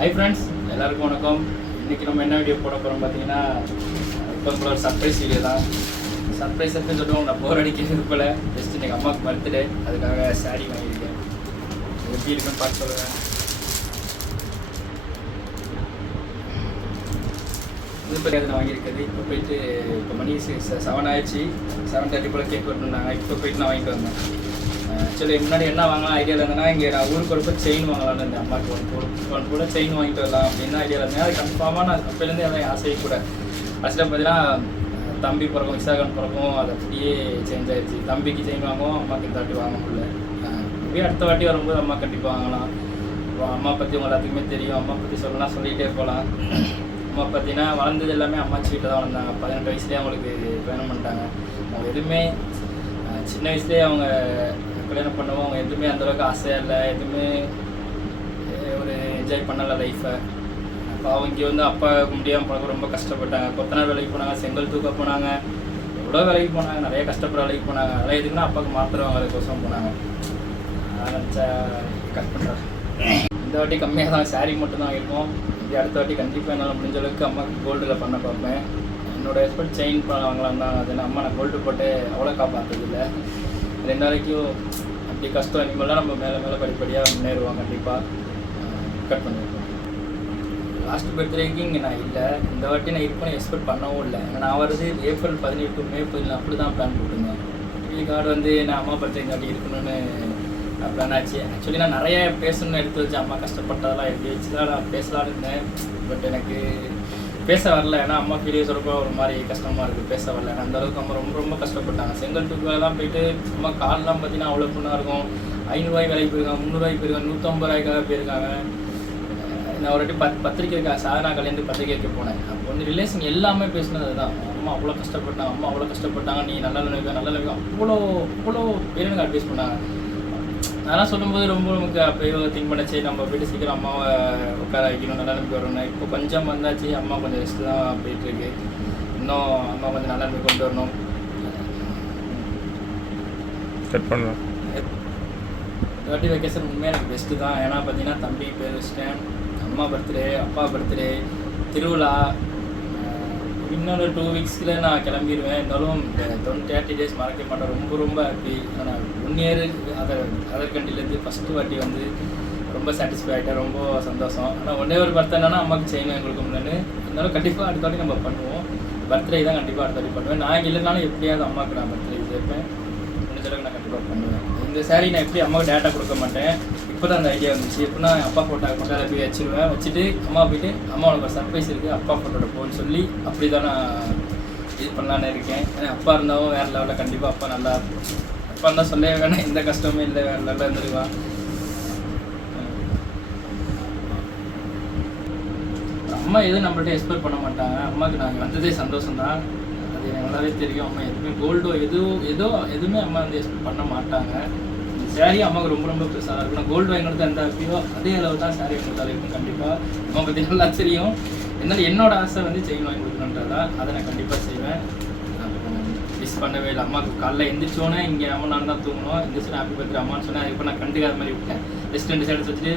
Hi friends எல்லாருக்கும் வணக்கம். இன்றைக்கி நம்ம என்ன வீடியோ போட போகிறோம் பார்த்தீங்கன்னா இப்போ ஒரு சர்ப்ரைஸ் வீடியோ தான். சர்ப்ரைஸ் எப்படி சொல்லுவோம் நான் போர் அடிக்கிறது போல். ஜஸ்ட் இன்றைக்கி அம்மாவுக்கு பர்த்டே அதுக்காக சாரி வாங்கியிருக்கேன். எப்படி இருக்குன்னு பார்த்து சொல்லுவேன் இது நான் வாங்கியிருக்கிறது. இப்போ போயிட்டு இப்போ மணி செவன் ஆயிடுச்சு. செவன் தேர்ட்டி போல் கேக் வரணுன்னாங்க இப்போ போயிட்டு நான் வாங்கிட்டு வந்தேன் ஆக்சுவலி முன்னாடி என்ன வாங்கலாம் ஐடியாவில் இருந்தேன்னா இங்கே நான் ஊருக்கு வரப்போ செயின் வாங்கலாம்னு இருந்தேன். அம்மாவுக்கு ஒன் கூட ஒன் கூட செயின் வாங்கிட்டு வரலாம் அப்படின்னு ஐடியாவில் இருந்தேன். அது கன்ஃபார்மாக நான் அப்போலேருந்து எதாவது ஆசையை கூட. ஃபஸ்ட்டில் பார்த்தீங்கன்னா தம்பி பிறக்கும் விசாகன் பிறக்கும் அது அப்படியே சேஞ்ச் ஆயிடுச்சு. தம்பிக்கு செயின் வாங்குவோம் அம்மாவுக்கு இந்த வாட்டி வாங்க முடியல. அப்படியே அடுத்த வாட்டி வரும்போது அம்மா கண்டிப்பாக வாங்கலாம். அம்மா பற்றி உங்கள் எல்லாத்துக்குமே தெரியும். அம்மா பற்றி சொல்லலாம் சொல்லிகிட்டே போகலாம் அம்மா பார்த்தீங்கன்னா வளர்ந்தது எல்லாமே அம்மாச்சி வீட்டில் தான் வளர்ந்தாங்க. பதினெட்டு வயசுலேயே அவங்களுக்கு பயணம் பண்ணிட்டாங்க. அவங்க எதுவுமே சின்ன வயசுலேயே அவங்க கல்யாணம் பண்ணுவோம் அவங்க எதுவுமே அந்தளவுக்கு ஆசையாக இல்லை எதுவுமே ஒரு என்ஜாய் பண்ணலை லைஃப்பை அப்போ அவங்க இங்கே வந்து அப்பா முடியாமல் போனப்போ ரொம்ப கஷ்டப்பட்டாங்க. கொத்தனார் வேலைக்கு போனாங்க செங்கல் தூக்க போனாங்க. எவ்வளோ வேலைக்கு போனாங்க நிறைய கஷ்டப்படுற வேலைக்கு போனாங்க. அதெல்லாம் எதுக்குன்னா அப்பாவுக்கு மாத்திரம் வாங்குறதுக்கோசம் போனாங்க. நினச்சா கட் பண்ணுறேன் இந்த வாட்டி கம்மியாக தான் saree மட்டும்தான் இருக்கும் இது அடுத்த வாட்டி கண்டிப்பாக என்னால் முடிஞ்ச அளவுக்கு அம்மாவுக்கு கோல்டில் பண்ண பார்ப்பேன். என்னோட ஹஸ்பண்ட் செயின் பண்ண வாங்கலாம் தான் அது அம்மா நான் கோல்டு போட்டு அவ்வளோ காப்பாற்றதில்லை ரெண்டு நாளைக்கும் அப்படி கஷ்டம் இனிமேலாம் நம்ம மேலே மேலே படிப்படியாக முன்னேறுவோம். கண்டிப்பாக கட் பண்ணிருக்கோம். லாஸ்ட் பர்த்டேக்கு இங்கே நான் இல்லை. இந்த வாட்டி நான் இருப்பேன் எக்ஸ்பெக்ட் பண்ணவும் இல்லை. ஏன்னா நான் வருது ஏப்ரல் பதினெட்டு மே பதினேழு அப்படி தான் பிளான் போட்டிருந்தேன். டிவி கார்டு வந்து நான் அம்மா பர்த்டே இந்த இருக்கணும்னு பிளான் ஆச்சு. ஆக்சுவலி நான் நிறைய பேசணும்னு எடுத்து வச்சு அம்மா கஷ்டப்பட்டதெல்லாம் எப்படி வச்சு தான் நான் பேசலாம்னு இருந்தேன். பட் எனக்கு பேச வரல ஏன்னா அம்மா வீடியோ சொல்கிறப்ப ஒரு மாதிரி கஷ்டமாக இருக்குது பேச வரல. அந்த அளவுக்கு அம்மா ரொம்ப ரொம்ப கஷ்டப்பட்டாங்க. செங்கல் தூக்கிலாம் போயிட்டு அம்மா கால்லாம் பார்த்தீங்கன்னா அவ்வளோ புண்ணாக இருக்கும். ஐநூறுரூவாய்க்கு வேலைக்கு போயிருக்காங்க முந்நூறுவாய்க்கு போயிருக்காங்க நூற்றம்பது ரூபாய்க்காக போயிருக்காங்க. நான் ஒரு வாட்டி பத் பத்திரிக்கை இருக்கா சாதனா கல்யாணத்துக்கு பத்திரிக்கைக்கு போனேன். அப்போ வந்து ரிலேஷன் எல்லாமே பேசினது தான் அம்மா அவ்வளோ கஷ்டப்பட்டாங்க அம்மா அவ்வளோ கஷ்டப்பட்டாங்க நீ நல்லா நினைக்க நல்லா நினைக்க அவ்வளோ அவ்வளோ பேர் எனக்கு அட்வைஸ் பண்ணாங்க. அதெல்லாம் சொல்லும்போது ரொம்ப நமக்கு அப்போயோ திங்க் பண்ணச்சு. நம்ம போயிட்டு சீக்கிரம் அம்மாவை உட்கார வைக்கணும் நல்லா நம்பி வரணும். இப்போ கொஞ்சம் வந்தாச்சு அம்மா கொஞ்சம் ரெஸ்ட் தான் போயிட்டு இருக்கு இன்னும் அம்மா கொஞ்சம் நல்லா நம்பி கொண்டு வரணும். செட் பண்ணலாம். தேர்ட்டி வெக்கேஷன் உண்மையாக எனக்கு பெஸ்ட்டு தான். ஏன்னா பார்த்தீங்கன்னா தம்பி பேர் வச்சிட்டேன். அம்மா பர்த்டே அப்பா பர்த்டே திருவிழா இன்னொரு டூ வீக்ஸில் நான் கிளம்பிடுவேன் இருந்தாலும் டுவெண்ட்டி தேர்ட்டி டேஸ் மறக்க மாட்டேன். ரொம்ப ரொம்ப ஹாப்பி ஆனால் ஒன் இயர் அதர் அதர் கண்ட்ரிலேருந்து ஃபஸ்ட்டு வாட்டி வந்து ரொம்ப சாட்டிஸ்ஃபை ஆகிட்டேன் ரொம்ப சந்தோஷம். ஆனால் ஒன்றே ஒரு பர்த்டே என்னன்னா அம்மாவுக்கு செயின் வாங்கி கொடுக்க இருந்தாலும் கண்டிப்பாக அடுத்த வாட்டி நம்ம பண்ணுவோம். பர்த்டே தான் கண்டிப்பாக அடுத்த வாட்டி பண்ணுவேன். நான் இல்லைனாலும் எப்படியாவது அம்மாவுக்கு நான் பர்த்டே சேர்ப்பேன். முடிஞ்ச அளவுக்கு நான் கண்டிப்பாக பண்ணுவேன். இந்த சாரி நான் எப்படி அம்மாவுக்கு டேட்டா கொடுக்க மாட்டேன். இப்போ தான் அந்த ஐடியா வந்துச்சு. எப்படின்னா அப்பா ஃபோட்டோ மட்டும் அதை போய் வச்சிருவேன். வச்சுட்டு அம்மா போயிட்டு அம்மா உனக்கு ஒரு சர்ப்ரைஸ் இருக்குது அப்பா ஃபோட்டோட போன்னு சொல்லி அப்படி தான் நான் இது பண்ணலான்னு இருக்கேன். ஏன்னா அப்பா இருந்தாலும் வேறு லெவலில் கண்டிப்பாக அப்பா நல்லா அப்பா இருந்தால் சொல்லவே வேணாம். எந்த கஷ்டமும் இல்லை. வேறு லெவலில் இருந்துருவான் அம்மா எதுவும் நம்மள்ட்ட எக்ஸ்பெக்ட் பண்ண மாட்டாங்க. அம்மாவுக்கு நாங்கள் வந்ததே சந்தோஷம் தான் அது எனக்கு நல்லாவே தெரியும். அம்மா எதுவுமே கோல்டோ எதுவும் ஏதோ எதுவுமே அம்மா வந்து எக்ஸ்பெக்ட் பண்ண மாட்டாங்க. சாரி அம்மாவுக்கு ரொம்ப ரொம்ப பெருசாக இருக்கும் நான் கோல்டு வாங்கி கொடுத்தா எந்த ஹாப்பியோ அதே அளவு தான் சாரி வாங்கி இருக்கும் கண்டிப்பாக அம்மா பற்றி நல்லா தெரியும். என்னால் என்னோட ஆசை வந்து செயின் வாங்கி கொடுக்கணுன்றதா அதை நான் கண்டிப்பாக செய்வேன். மிஸ் பண்ணவே இல்லை. அம்மாவுக்கு காலைல எந்திரிச்சோன்னே இங்கே அம்மா நான் தான் தூங்கணும். எந்திரிச்சு ஹாப்பி பர்த்டே அம்மான்னு சொன்னேன். இப்போ நான் கண்டுக்காத மாதிரி விட்டேன். ஜஸ்ட் ரெண்டு சைடு வச்சுட்டு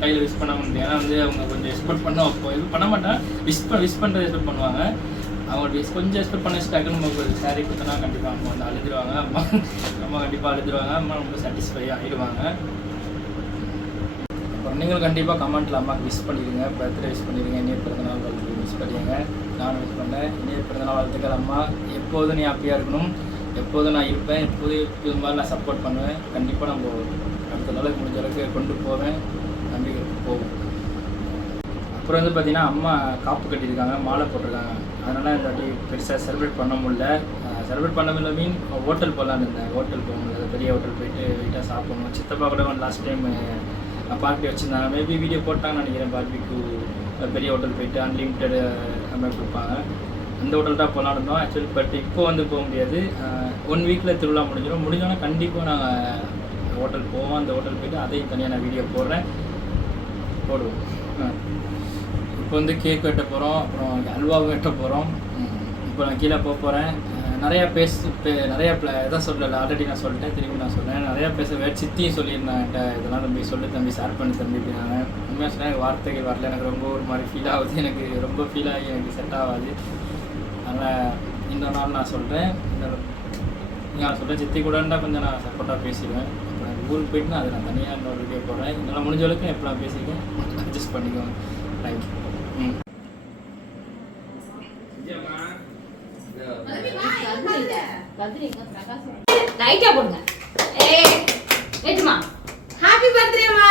கையில் விஷ் பண்ணாமல் இருந்தேன் ஏன்னா வந்து அவங்க கொஞ்சம் எக்ஸ்பெக்ட் பண்ணோம் அப்போ இது பண்ண மாட்டேன் விஷ் பண்ண விஷ் பண்ணுறது எக்ஸ்பெக்ட் பண்ணுவாங்க. அவங்க கொஞ்சம் எக்ஸ்பெக்ட் பண்ண டக்குன்னு நமக்கு ஒரு சாரீ கொடுத்தனா கண்டிப்பாக அம்மா வந்து அழுதுருவாங்க. அம்மா அம்மா கண்டிப்பாக அழுதுருவாங்க. அம்மா ரொம்ப சாட்டிஸ்ஃபை ஆகிடுவாங்க அப்புறம் நீங்களும் கண்டிப்பாக கமெண்ட்டில் அம்மாவுக்கு விஷ் பண்ணிடுங்க. பர்த்டே விஷ் பண்ணிடுங்க. இனிய பிறந்தநாள் வாழ்த்து விஷ் பண்ணிடுங்க. நானும் விஷ் பண்ணேன் இனிய பிறந்தநாள் வாழ்த்துக்கள் அம்மா. எப்போதும் நீ ஹாப்பியாக இருக்கணும். எப்போதும் நான் இருப்பேன். எப்போதும் இது மாதிரி நான் சப்போர்ட் பண்ணுவேன். கண்டிப்பாக நம்ம அடுத்த அளவுக்கு முடிஞ்ச அளவுக்கு கொண்டு போவேன். அப்புறம் வந்து பார்த்தீங்கன்னா அம்மா காப்பு கட்டியிருக்காங்க மாலை போட்டிருக்காங்க. அதனால் இந்த வாட்டி பெருசாக செலிப்ரேட் பண்ண முடியல. செலிப்ரேட் பண்ண முடியல மீன் ஹோட்டல் போகலான்னு இருந்தேன். ஹோட்டல் போக முடியல. பெரிய ஹோட்டல் போயிட்டு வெயிட்டாக சாப்பிடணும். சித்தப்பா கூட லாஸ்ட் டைம் பார்ட்டி வச்சுருந்தாங்க. மேபி வீடியோ போட்டாங்கன்னு நினைக்கிறேன். பார்பிக்கு பெரிய ஹோட்டல் போயிட்டு அன்லிமிட்டெட் நம்ம கொடுப்பாங்க. அந்த ஹோட்டல் தான் போகலான்னு இருந்தோம். ஆக்சுவலி பட் இப்போ வந்து போக முடியாது. ஒன் வீக்கில் திருவிழா முடிஞ்சிடும் முடிஞ்சோன்னா கண்டிப்பாக நாங்கள் ஹோட்டல் போவோம். அந்த ஹோட்டல் போயிட்டு அதையும் தனியாக நான் வீடியோ போடுறேன். போடுவோம். ஆ. இப்போ வந்து கேக் வெட்ட போகிறோம் அப்புறம் அல்வாவும் வெட்ட போகிறோம் இப்போ நான் கீழே போக போகிறேன் நிறையா பேச நிறையா ப்ள எதாவது சொல்லலை ஆல்ரெடி நான் சொல்லிட்டேன் திரும்பி நான் சொல்கிறேன் நிறையா பேச வேறு சித்தியும் சொல்லியிருந்தாங்க என்கிட்ட. இதெல்லாம் தம்பி சொல்லு தம்பி ஷேர் பண்ணி தம்பி அப்படின்னாங்க உண்மையாக சொன்னால் எனக்கு வார்த்தைகள் வரல. எனக்கு ரொம்ப ஒரு மாதிரி ஃபீல் ஆகுது. எனக்கு ரொம்ப ஃபீல் ஆகி எனக்கு செட் ஆகாது. அதனால் இந்த நாள் நான் சொல்கிறேன் இந்த நான் சொல்கிறேன் சித்தி கூடன்னா கொஞ்சம் நான் சப்போர்ட்டாக பேசிடுவேன். அப்புறம் ஊருக்கு போயிட்டு அதை நான் தனியாக இன்னொரு வீடியோ போடுறேன். இதெல்லாம் முடிஞ்ச அளவுக்கு எப்படிலாம் பேசிக்கேன் அட்ஜஸ்ட் பண்ணிக்கோங்க. தேங்க்யூ லைட்டா போடுங்க. ஏய் ஏட்டுமா ஹாப்பி பர்த்டேமா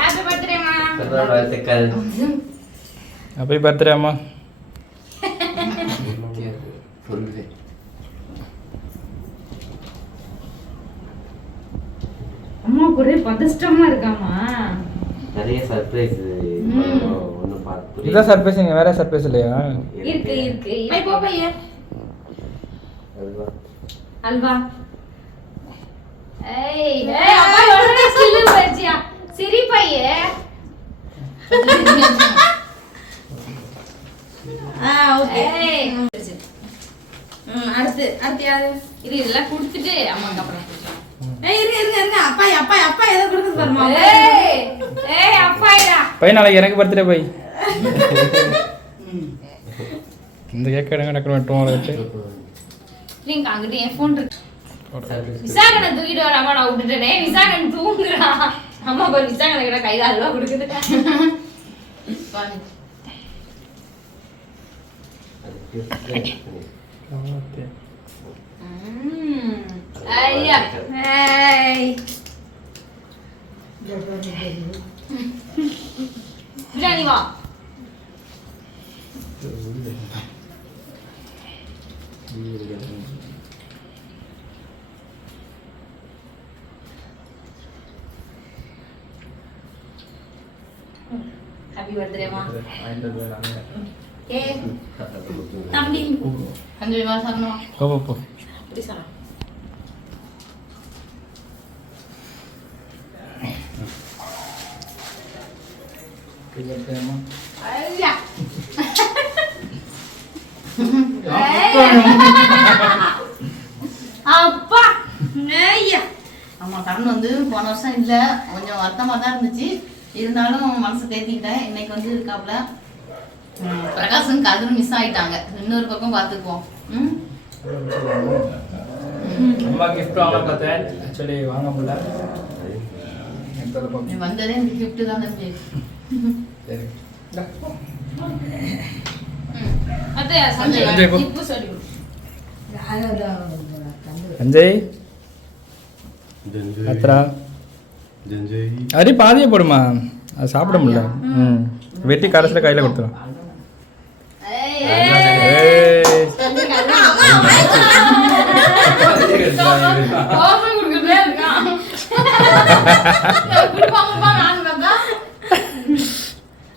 ஹாப்பி பர்த்டேமா வாழ்த்துக்கள். ஹாப்பி பர்த்டே அம்மா. ஒரே பதஷ்டமா இருக்காமா நிறைய சர்ப்ரைஸ். ஒன்றும் பார்த்து இதான் சர்ப்ரைஸ் வேற சர்ப்ரைஸ் இல்லையா? இருக்கு இருக்கு. போ அதுவா? அல்வா. ஏய் ஏய் அப்பா ஒரே ஸ்கில் வச்சியா? சிரி பையே. ஆ ஓகே. ஏய். ம் அடுத்து அடுத்து யாரு? இது இதெல்லாம் கொடுத்துட்டு அம்மாக்கு அப்புறம். ஏய் இருங்க இருங்க இருங்க. அப்பா அப்பா அப்பா ஏதோ பாருமா. ஏய் ஏய் அப்பாடா பை நாளைக்கு எனக்கு பர்த்டே பை. இந்த கேக் எடுங்க டக்குனு வெட்டுவோம் நீங்க அங்கிட்ட என் ஃபோன் இருக்கு. விசாகனை தூக்கிட்டு வராம நான் விட்டுட்டேனே. விசாகன் தூங்குறா. அம்மா போய் விசாகனை கிட்ட கையில அல்வா கொடுக்குது. ஐயா. ஏய் பிரியாணி வா. ஹாப்பி பர்த்டேமா ஏ தம்பி அஞ்சு மாசம் போ போ, போ அப்படி சொல்ல ஐயா அப்பா ஐயா ஆமா கடன் வந்து போன வருஷம் இல்ல கொஞ்சம் வருத்தமா தான் இருந்துச்சு இருந்தாலும் மனசு தேத்திக்கிட்டேன். இன்னைக்கு வந்து இருக்காப்ல ம், பிரகாஷும் கதிரும் மிஸ் ஆயிட்டாங்க. இன்னொரு பக்கம் பாத்துக்குவோம் ம்? அம்மா கிஃப்ட் வாங்க பார்த்தேன். ஆக்சுவலி வாங்க முடியல. வந்ததே இந்த gift தான் தம்பி. அஞ்சய் அத்ரா. அரி பாதியே போடுமா? அது சாப்பிட முடியல. ம். வெட்டி கடைசியில் கையில் கொடுத்துரும்.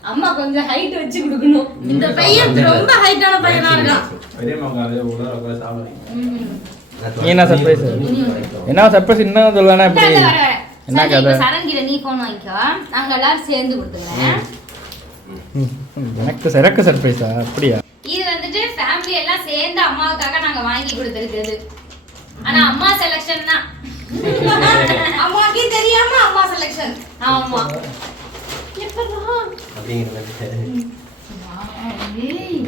அம்மா கொஞ்சம் ஹைட் வச்சு கொடுக்கணும். இந்த பையன் ரொம்ப ஹைட்டான பையனா இருக்கான். நீ என்ன surprise? என்ன சர்ப்ரைஸ் இன்னும் சொல்லலாம் இப்படி. என்ன சரி, கதை? இப்ப சரண்கிட்ட நீ போன் வாங்கிக்கோ. நாங்க எல்லாரும் சேர்ந்து கொடுத்துக்கிறேன். ம், எனக்கு சிறக்கு சர்ப்ரைஸா அப்படியா? இது வந்துட்டு ஃபேமிலி எல்லாம் சேர்ந்து அம்மாவுக்காக நாங்க வாங்கி கொடுத்துருக்குது ஆனா அம்மா செலக்ஷன் தான். அம்மாக்கே தெரியாம அம்மா செலெக்ஷன் ஆமா. அப்படிங்கிறது ஏய்.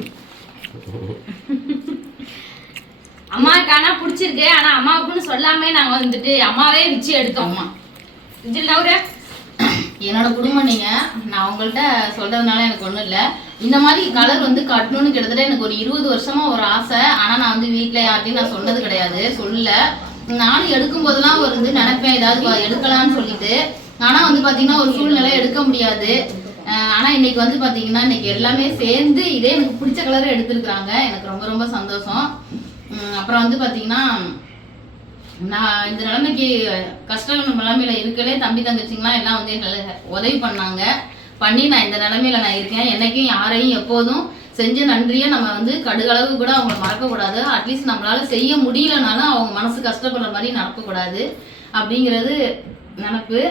அம்மாவுக்கு ஆனா பிடிச்சிருக்கு. ஆனா அம்மாவுக்குன்னு சொல்லாமே நாங்க வந்துட்டு அம்மாவே வச்சு எடுத்தோம் ஆமா விஜில் நவுரு என்னோட குடும்பம் நீங்க. நான் உங்கள்கிட்ட சொல்றதுனால எனக்கு ஒண்ணும் இல்ல. இந்த மாதிரி கலர் வந்து கட்டணும்னு கிட்டத்தட்ட எனக்கு ஒரு இருபது வருஷமா ஒரு ஆசை. ஆனா நான் வந்து வீட்டுல யார்ட்டையும் நான் சொன்னது கிடையாது. சொல்லல. நானும் எடுக்கும் போதெல்லாம் ஒரு இது நினைப்பேன் ஏதாவது எடுக்கலாம்னு சொல்லிட்டு. ஆனா வந்து பாத்தீங்கன்னா ஒரு சூழ்நிலை எடுக்க முடியாது. ஆனா இன்னைக்கு வந்து பாத்தீங்கன்னா இன்னைக்கு எல்லாமே சேர்ந்து இதே எனக்கு பிடிச்ச கலர் எடுத்திருக்கிறாங்க. எனக்கு ரொம்ப ரொம்ப சந்தோஷம். அப்புறம் வந்து பாத்தீங்கன்னா நான் இந்த நிலைமைக்கு கஷ்ட நிலைமையில இருக்கலே தம்பி தங்கச்சிங்களாம் எல்லாம் வந்து உதவி பண்ணாங்க. பண்ணி நான் இந்த நிலைமையில நான் இருக்கேன். என்னைக்கும் யாரையும் எப்போதும் செஞ்ச நன்றியை நம்ம வந்து கடுகளவு கூட அவங்கள மறக்கக்கூடாது அட்லீஸ்ட் நம்மளால செய்ய முடியலனாலும் அவங்க மனசு கஷ்டப்படுற மாதிரி நடக்கக்கூடாது அப்படிங்கிறது நினப்பு.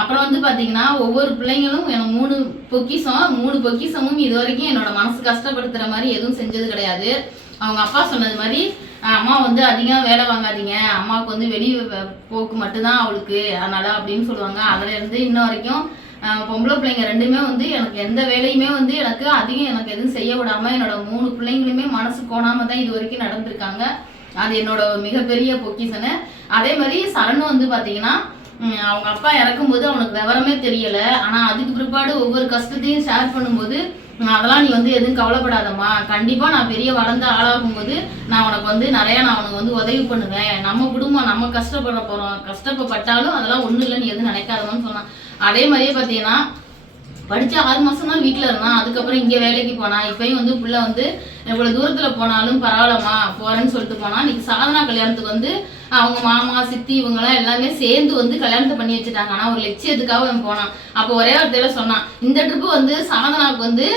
அப்புறம் வந்து பார்த்தீங்கன்னா ஒவ்வொரு பிள்ளைங்களும் எனக்கு மூணு பொக்கிஷம் மூணு பொக்கிஷமும் இது வரைக்கும் என்னோட மனசு கஷ்டப்படுத்துற மாதிரி எதுவும் செஞ்சது கிடையாது. அவங்க அப்பா சொன்னது மாதிரி அம்மா வந்து அதிகம் வேலை வாங்காதீங்க. அம்மாவுக்கு வந்து வெளி போக்கு மட்டும்தான் அவளுக்கு. அதனால அப்படின்னு சொல்லுவாங்க. அதுல இருந்து இன்ன வரைக்கும் பொம்பளை பிள்ளைங்க ரெண்டுமே வந்து எனக்கு எந்த வேலையுமே வந்து எனக்கு அதிகம் எனக்கு எதுவும் செய்ய விடாம என்னோட மூணு பிள்ளைங்களுமே மனசு கோணாம தான் இது வரைக்கும் நடந்திருக்காங்க. அது என்னோட மிகப்பெரிய பொக்கிஷனு. அதே மாதிரி சரண் வந்து பாத்தீங்கன்னா அவங்க அப்பா இறக்கும்போது அவனுக்கு விவரமே தெரியல. ஆனா அதுக்கு பிற்பாடு ஒவ்வொரு கஷ்டத்தையும் ஷேர் பண்ணும்போது அதெல்லாம் நீ வந்து எதுவும் கவலைப்படாதம்மா. கண்டிப்பாக நான் பெரிய வளர்ந்த ஆளாகும் போது நான் உனக்கு வந்து நிறையா நான் உனக்கு வந்து உதவி பண்ணுவேன். நம்ம குடும்பம் நம்ம கஷ்டப்பட போகிறோம் கஷ்டப்பட்டாலும் அதெல்லாம் ஒன்றும் இல்லை நீ எதுவும் நினைக்காதமான்னு சொன்னான். அதே மாதிரியே பார்த்தீங்கன்னா படித்த ஆறு மாதம் தான் வீட்டில் இருந்தான். அதுக்கப்புறம் இங்கே வேலைக்கு போனான். இப்பயும் வந்து புள்ள வந்து இவ்வளோ தூரத்தில் போனாலும் பரவாயில்லம்மா போகிறேன்னு சொல்லிட்டு போனான். இன்னைக்கு சாதனா கல்யாணத்துக்கு வந்து அவங்க மாமா சித்தி இவங்கெல்லாம் எல்லாமே சேர்ந்து வந்து கல்யாணத்தை பண்ணி வச்சுட்டாங்க. ஆனால் ஒரு லட்சியத்துக்காக அவன் போனான். அப்போ ஒரே வார்த்தையில சொன்னான் இந்த ட்ரிப்பு வந்து சாதனாவுக்கு வந்து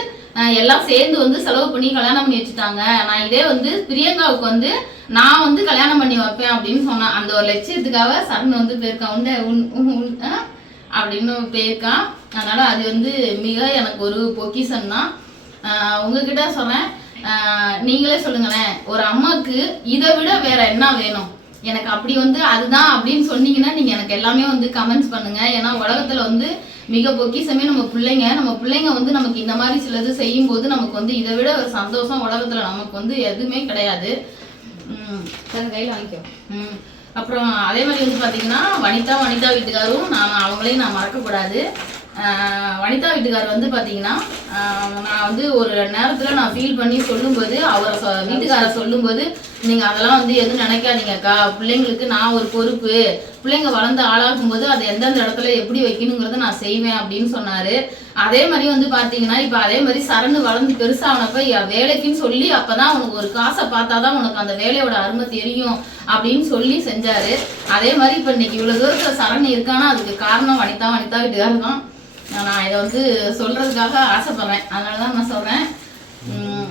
எல்லாம் சேர்ந்து வந்து செலவு பண்ணி கல்யாணம் பண்ணி வச்சுட்டாங்க. நான் இதே வந்து பிரியங்காவுக்கு வந்து நான் வந்து கல்யாணம் பண்ணி வைப்பேன் அப்படின்னு சொன்னான். அந்த ஒரு லட்சியத்துக்காக சரண் வந்து போயிருக்கான். உண்ட உன் உன் அப்படின்னு போயிருக்கான். அதனால அது வந்து மிக எனக்கு ஒரு பொக்கிசன் தான். உங்ககிட்ட சொன்னேன் நீங்களே சொல்லுங்களேன். ஒரு அம்மாவுக்கு இதை விட வேற என்ன வேணும்? எனக்கு அப்படி வந்து அதுதான் அப்படின்னு சொன்னீங்கன்னா நீங்க எனக்கு எல்லாமே வந்து கமெண்ட்ஸ் பண்ணுங்க. ஏன்னா உலகத்துல வந்து மிக பொக்கிஷமே நம்ம பிள்ளைங்க. நம்ம பிள்ளைங்க வந்து நமக்கு இந்த மாதிரி சிலது செய்யும் போது நமக்கு வந்து இதை விட ஒரு சந்தோஷம் உலகத்துல நமக்கு வந்து எதுவுமே கிடையாது. கையில வாங்கிக்கோ. ம். அப்புறம் அதே மாதிரி வந்து பார்த்தீங்கன்னா வனிதா வனிதா வீட்டுக்காரும் நான் அவங்களையும் நான் மறக்கக்கூடாது. வனிதா வீட்டுக்காரர் வந்து பார்த்தீங்கன்னா நான் வந்து ஒரு நேரத்தில் நான் ஃபீல் பண்ணி சொல்லும்போது அவரை சொ வீட்டுக்காரர் சொல்லும்போது நீங்கள் அதெல்லாம் வந்து எதுவும் நினைக்காதீங்கக்கா. பிள்ளைங்களுக்கு நான் ஒரு பொறுப்பு. பிள்ளைங்க வளர்ந்து ஆளாகும் போது அதை எந்தெந்த இடத்துல எப்படி வைக்கணுங்கிறத நான் செய்வேன் அப்படின்னு சொன்னார். அதே மாதிரி வந்து பார்த்தீங்கன்னா இப்போ அதே மாதிரி சரணு வளர்ந்து பெருசானப்ப வேலைக்குன்னு சொல்லி அப்போ தான் அவனுக்கு ஒரு காசை பார்த்தா தான் உனக்கு அந்த வேலையோட அருமை தெரியும் அப்படின்னு சொல்லி செஞ்சார். அதே மாதிரி இப்போ இன்னைக்கு இவ்வளோ தூரத்தில் சரண் இருக்கானா? அதுக்கு காரணம் வனிதா. வனிதா வீட்டுக்காரர் தான். நான் இதை வந்து சொல்றதுக்காக ஆசைப்படுறேன். அதனாலதான் நான் சொல்றேன்.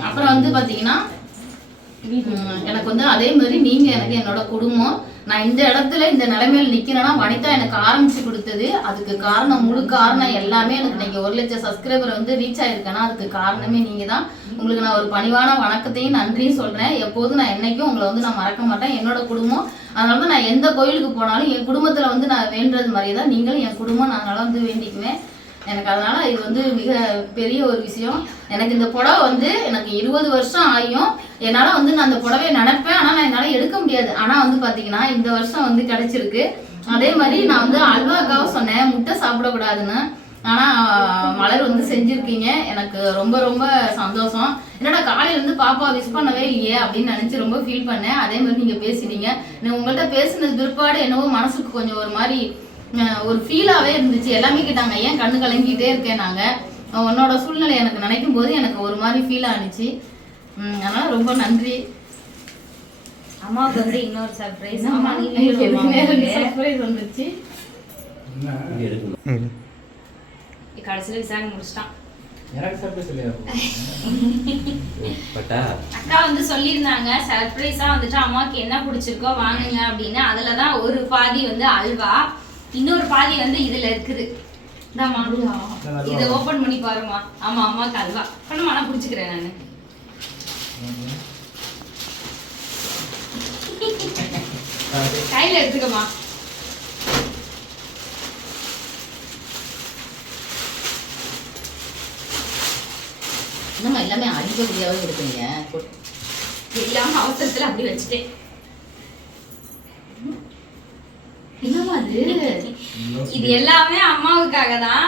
அப்புறம் வந்து பார்த்தீங்கன்னா எனக்கு வந்து அதே மாதிரி நீங்கள் எனக்கு என்னோட குடும்பம். நான் இந்த இடத்துல இந்த நிலைமையில் நிற்கிறேன்னா வனிதா எனக்கு ஆரம்பிச்சு கொடுத்தது. அதுக்கு காரணம் முழு காரணம் எல்லாமே எனக்கு நீங்கள் ஒரு லட்சம் சப்ஸ்கிரைபர் வந்து ரீச் ஆயிருக்கேன்னா அதுக்கு காரணமே நீங்கள் தான் உங்களுக்கு நான் ஒரு பணிவான வணக்கத்தையும் நன்றியும் சொல்கிறேன் எப்போதும் நான் என்னைக்கும் உங்களை வந்து நான் மறக்க மாட்டேன். என்னோட குடும்பம். அதனால தான் நான் எந்த கோயிலுக்கு போனாலும் என் குடும்பத்தில் வந்து நான் வேண்டுறது மாதிரியே தான் நீங்களும் என் குடும்பம் நான் அதனால வந்து வேண்டிக்குவேன். எனக்கு அதனால இது வந்து மிக பெரிய ஒரு விஷயம். எனக்கு இந்த புடவை வந்து எனக்கு இருபது வருஷம் ஆகியும் என்னால் வந்து நான் அந்த புடவையை நினைப்பேன். ஆனால் நான் என்னால் எடுக்க முடியாது. ஆனால் வந்து பார்த்தீங்கன்னா இந்த வருஷம் வந்து கிடைச்சிருக்கு. அதே மாதிரி நான் வந்து அல்வாக்காக சொன்னேன். முட்டை சாப்பிடக்கூடாதுன்னு. ஆனால் மலர் வந்து செஞ்சுருக்கீங்க. எனக்கு ரொம்ப ரொம்ப சந்தோஷம். என்னடா காலையில இருந்து பாப்பா விஷ் பண்ணவே இல்லையே அப்படின்னு நினச்சி ரொம்ப ஃபீல் பண்ணேன். அதே மாதிரி நீங்கள் பேசிட்டீங்க நான் உங்கள்கிட்ட பேசினது பிற்பாடு என்னவோ மனசுக்கு கொஞ்சம் ஒரு மாதிரி ஒரு ஃபீலாவே இருந்துச்சு. எல்லாமே கேட்டாங்க ஏன் கண்ணு கலங்கிட்டே இருக்கேன் நாங்க. அஹ், உன்னோட சூழ்நிலை எனக்கு நினைக்கும் போது எனக்கு ஒரு மாதிரி ஃபீல் ஆனிச்சு. அதனால ரொம்ப நன்றி. அம்மாவுக்கு வந்து இன்னொரு சர்ப்ரைஸ் அம்மா சர்ப்ரைஸ் வந்துச்சு. கடைசியில் விசாரணை முடிச்சிட்டான். அக்கா வந்து சொல்லியிருந்தாங்க சர்ப்ரைஸா வந்துட்டு அம்மாவுக்கு என்ன பிடிச்சிருக்கோ வாங்குங்க அப்படின்னு. அதுல தான் ஒரு பாதி வந்து அல்வா. இன்னொரு பாதி வந்து இதுல இருக்குது. இந்தாம்மா இதை ஓபன் பண்ணி பாருமா ஆமா அம்மாவுக்கு அல்வா பண்ணுமா நான் பிடிச்சிக்கிறேன் நானு. கையில எடுத்துக்கமா இன்னும் எல்லாமே அடிக்கடியாவே இருக்குங்க தெரியாம அவசரத்துல அப்படி வச்சுட்டேன். அது. இது எல்லாமே அம்மாவுக்காக தான்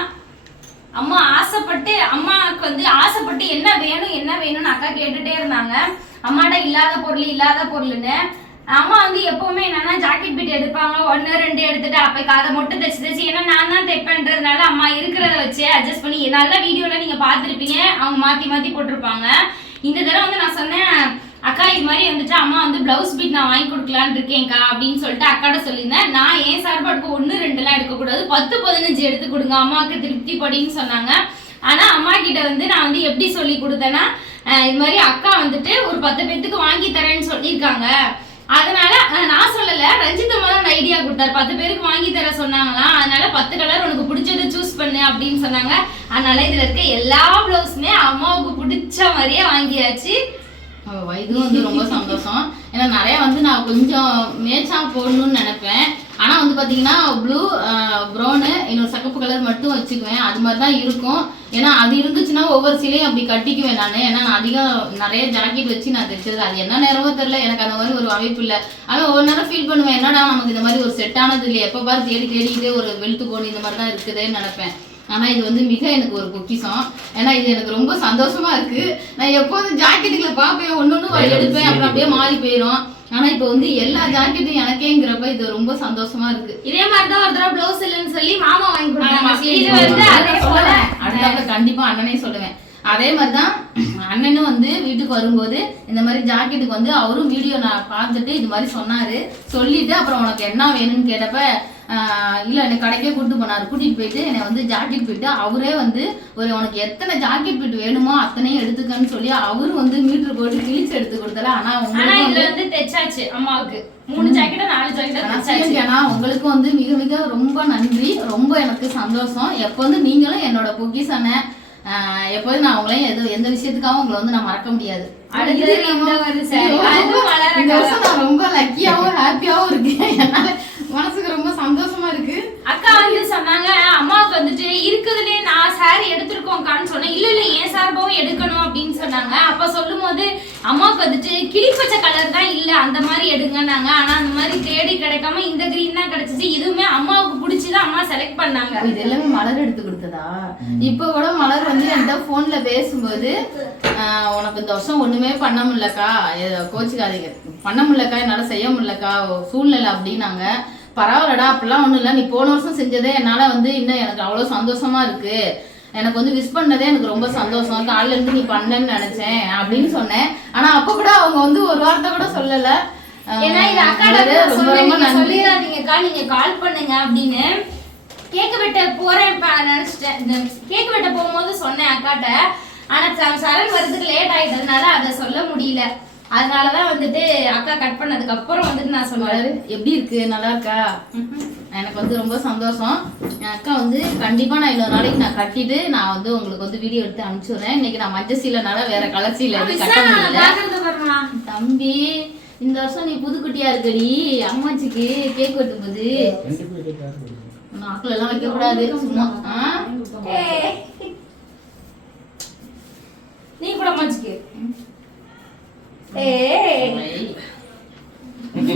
அம்மா ஆசைப்பட்டு அம்மாவுக்கு வந்து ஆசைப்பட்டு என்ன வேணும் என்ன வேணும்னு அக்கா கேட்டுட்டே இருந்தாங்க. அம்மாட்ட இல்லாத பொருள் இல்லாத பொருள்னு. அம்மா வந்து எப்பவுமே என்னன்னா ஜாக்கெட் பீட் எடுப்பாங்க. ஒன்று ரெண்டு எடுத்துட்டு அப்போ அதை மட்டும் தைச்சு தைச்சு. ஏன்னா நான் தான் தைப்பேன்றதுனால அம்மா இருக்கிறத வச்சு அட்ஜஸ்ட் பண்ணி நல்ல வீடியோல நீங்க பார்த்துருப்பீங்க. அவங்க மாத்தி மாத்தி போட்டிருப்பாங்க. இந்த தடவை வந்து நான் சொன்னேன் அக்கா இது மாதிரி வந்துட்டு அம்மா வந்து பிளவுஸ் பீட் நான் வாங்கி கொடுக்கலான்னு இருக்கேன்க்கா அப்படின்னு சொல்லிட்டு அக்காட்ட சொல்லியிருந்தேன். நான் ஏன் சார்பாட்டுக்கு ஒன்று ரெண்டுலாம் எடுக்கக்கூடாது. பத்து பதினஞ்சு எடுத்து கொடுங்க. அம்மாவுக்கு திருப்தி படின்னு சொன்னாங்க. ஆனால் அம்மா கிட்ட வந்து நான் வந்து எப்படி சொல்லி கொடுத்தேன்னா இது மாதிரி அக்கா வந்துட்டு ஒரு பத்து பேத்துக்கு வாங்கி தரேன்னு சொல்லியிருக்காங்க. அதனால நான் சொல்லல. ரஞ்சித் அம்மா தான் ஐடியா கொடுத்தாரு. பத்து பேருக்கு வாங்கி தர சொன்னாங்களாம். அதனால பத்து கலர் உனக்கு பிடிச்சதை சூஸ் பண்ணு அப்படின்னு சொன்னாங்க. அதனால இதுல இருக்க எல்லா பிளவுஸுமே அம்மாவுக்கு பிடிச்ச மாதிரியே வாங்கியாச்சு. இதுவும் வந்து ரொம்ப சந்தோஷம். ஏன்னா நிறைய வந்து நான் கொஞ்சம் மேட்சா போடணும்னு நினைப்பேன். ஆனால் வந்து பார்த்தீங்கன்னா ப்ளூ ப்ரௌனு இன்னொரு சகப்பு கலர் மட்டும் வச்சுக்குவேன். அது மாதிரி தான் இருக்கும். ஏன்னா அது இருந்துச்சுன்னா ஒவ்வொரு சிலையும் அப்படி கட்டிக்குவேன் நான். ஏன்னா நான் அதிகம் நிறைய ஜாக்கெட் வச்சு நான் தைச்சது. அது என்ன நேரமோ தெரில எனக்கு அந்த மாதிரி ஒரு அமைப்பு இல்லை. ஆனால் ஒவ்வொரு நேரம் ஃபீல் பண்ணுவேன். என்னடா நமக்கு இந்த மாதிரி ஒரு செட்டானது இல்லை எப்போ பாரு தேடி தேடிக்கிட்டே ஒரு வெளுத்து போன இந்த மாதிரி தான் இருக்குதுன்னு நினைப்பேன். ஆனா இது வந்து மிக எனக்கு ஒரு பொக்கிஷம். ஏன்னா இது எனக்கு ரொம்ப சந்தோஷமா இருக்கு. நான் எப்போதும் ஜாக்கெட்டுகளை பார்ப்பேன் ஒன்று ஒன்று எடுப்பேன் அப்புறம் அப்படியே மாறி போயிடும் ஆனா இப்போ வந்து எல்லா ஜாக்கெட்டும் எனக்கேங்கிறப்ப இது ரொம்ப சந்தோஷமா இருக்கு. இதே மாதிரி தான் ஒரு தடவை பிளவுஸ் இல்லைன்னு சொல்லி மாமா வாங்கி கொடுத்தாங்க. இது வந்து அதே போல சொல்லுவேன். அடுத்தாப்புல கண்டிப்பா அண்ணனே சொல்லுவேன். அதே மாதிரிதான் அண்ணனும் வந்து வீட்டுக்கு வரும்போது இந்த மாதிரி ஜாக்கெட்டுக்கு வந்து அவரும் வீடியோ நான் பார்த்துட்டு இது மாதிரி சொன்னாரு. சொல்லிட்டு அப்புறம் உனக்கு என்ன வேணும்னு கேட்டப்ப இல்ல என்னை கடைக்கே கூட்டிட்டு போனாரு. கூட்டிட்டு போயிட்டு என்னை வந்து ஜாக்கெட் போயிட்டு அவரே வந்து ஒரு உனக்கு எத்தனை ஜாக்கெட் போயிட்டு வேணுமோ அத்தனையும் எடுத்துக்கன்னு சொல்லி அவரும் வந்து மீட்டர் போட்டு கிழிச்சு எடுத்து கொடுத்தாரு. ஆனா ஆனா உங்களுக்கு இதுல வந்து தைச்சாச்சு அம்மாவுக்கு. மூணு ஜாக்கெட்டா நாலு ஜாக்கெட்டா உங்களுக்கு வந்து மிக மிக ரொம்ப நன்றி. ரொம்ப எனக்கு சந்தோஷம். எப்போ வந்து நீங்களும் என்னோட பொக்கிசனை எப்போதும் நான் உங்களையும் எது எந்த விஷயத்துக்காகவும் உங்களை வந்து நான் மறக்க முடியாது. அடுத்தது இந்த வருஷம். நான் ரொம்ப லக்கியாவும் ஹாப்பியாவும் இருக்கேன். என்னால மனசுக்கு ரொம்ப சந்தோஷமா இருக்கு. அக்கா வந்து சொன்னாங்க அம்மாவுக்கு வந்துட்டு இருக்குதுலே நான் சாரி எடுத்திருக்கோம்க்கான்னு சொன்னேன். இல்ல இல்ல ஏன் சார்பாவும் எடுக்கணும் அப்படின்னு சொன்னாங்க. அப்ப சொல்லும் போது அம்மாவுக்கு வந்துட்டு கிளிப்பச்சை கலர் தான் இல்ல அந்த மாதிரி எடுங்கன்னாங்க. ஆனா அந்த மாதிரி தேடி கிடைக்காம இந்த கிரீன் தான் கிடைச்சிச்சு. இதுவுமே அம்மாவுக்கு பிடிச்சிதான் அம்மா செலக்ட் பண்ணாங்க. இது எல்லாமே மலர் எடுத்து கொடுத்ததா? இப்போ கூட மலர் வந்து என்கிட்ட போன்ல பேசும்போது உனக்கு இந்த வருஷம் ஒண்ணுமே பண்ண முடியலக்கா. கோச்சிக்காதீங்க. பண்ண முடியலக்கா என்னால செய்ய முடியலக்கா. சூழ்நிலை அப்படின்னாங்க. பரவாயில்லடா அப்படிலாம் ஒண்ணும் இல்லை. நீ போன வருஷம் செஞ்சதே என்னால வந்து இன்னும் எனக்கு அவ்வளவு சந்தோஷமா இருக்கு. எனக்கு வந்து விஷ் பண்ணதே எனக்கு ரொம்ப சந்தோஷம். காலையில இருந்து நீ பண்ணேன்னு நினைச்சேன் அப்படின்னு சொன்னேன். ஆனா அப்ப கூட அவங்க வந்து ஒரு வார்த்தை கூட சொல்லல. ஏன்னா இது அக்காட மலரு, ரொம்ப சொன்னேன் ரொம்ப நீங்க நன்றி. சொல்லிடாதீங்கக்கா நீங்க கால் பண்ணுங்க அப்படின்னு கேக் வெட்ட போறேன் நினைச்சிட்டேன். இந்த கேக் வெட்ட போகும்போது சொன்னேன் அக்காட்ட. ஆனா சரண் வரதுக்கு லேட் ஆயிட்டதுனால அதை சொல்ல முடியல. அதனாலதான் வந்துட்டு அக்கா கட் பண்ணதுக்கு அப்புறம் வந்துட்டு நான் சொன்னேன் மலர் எப்படி இருக்கு? நல்லா இருக்கா எனக்கு வந்து ரொம்ப சந்தோஷம். என் அக்கா வந்து கண்டிப்பா நான் இன்னொரு நாளைக்கு நான் கட்டிட்டு நான் வந்து உங்களுக்கு வந்து வீடியோ எடுத்து அனுப்பிச்சுடுறேன் இன்னைக்கு நான் மஞ்சள் சீலைனால வேற கலர் சீலை தம்பி இந்த வருஷம் நீ புதுக்குட்டியா இருக்கடி அம்மாச்சிக்கு கேக் வெட்டும் போது? நாக்குல எல்லாம் வைக்க கூடாது சும்மா. நீ கூட மச்சிக்கு ஏய்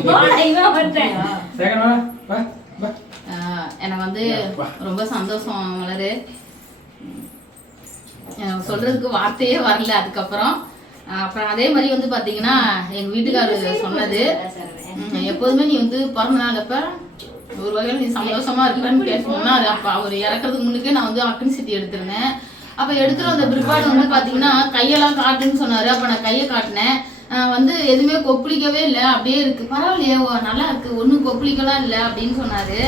போடா, இவன் வந்துட்டேன். சேகர் வா வா வா. ஆஹ் எனக்கு வந்து ரொம்ப சந்தோஷம் மலரு. சொல்றதுக்கு வார்த்தையே வரல அதுக்கப்புறம். அப்புறம் அதே மாதிரி வந்து பாத்தீங்கன்னா எங்க வீட்டுக்காரர் சொன்னது. எப்போதுமே நீ வந்து பிறந்த நாள் அப்ப ஒரு வகையில் நீ சந்தோஷமா இருப்பேன்னு பேசணும்னா அது அப்ப அவர் இறக்குறதுக்கு முன்னுக்கே நான் வந்து அக்கன் சிட்டி எடுத்திருந்தேன். அப்ப எடுத்துட்டு வந்த பிற்பாடு வந்து பாத்தீங்கன்னா கையெல்லாம் காட்டுன்னு சொன்னாரு. அப்ப நான் கையை காட்டினேன். வந்து எதுவுமே கொப்பளிக்கவே இல்லை. அப்படியே இருக்கு. பரவாயில்லையே நல்லா இருக்கு. ஒன்றும் கொப்பளிக்கலாம் இல்லை அப்படின்னு சொன்னாரு.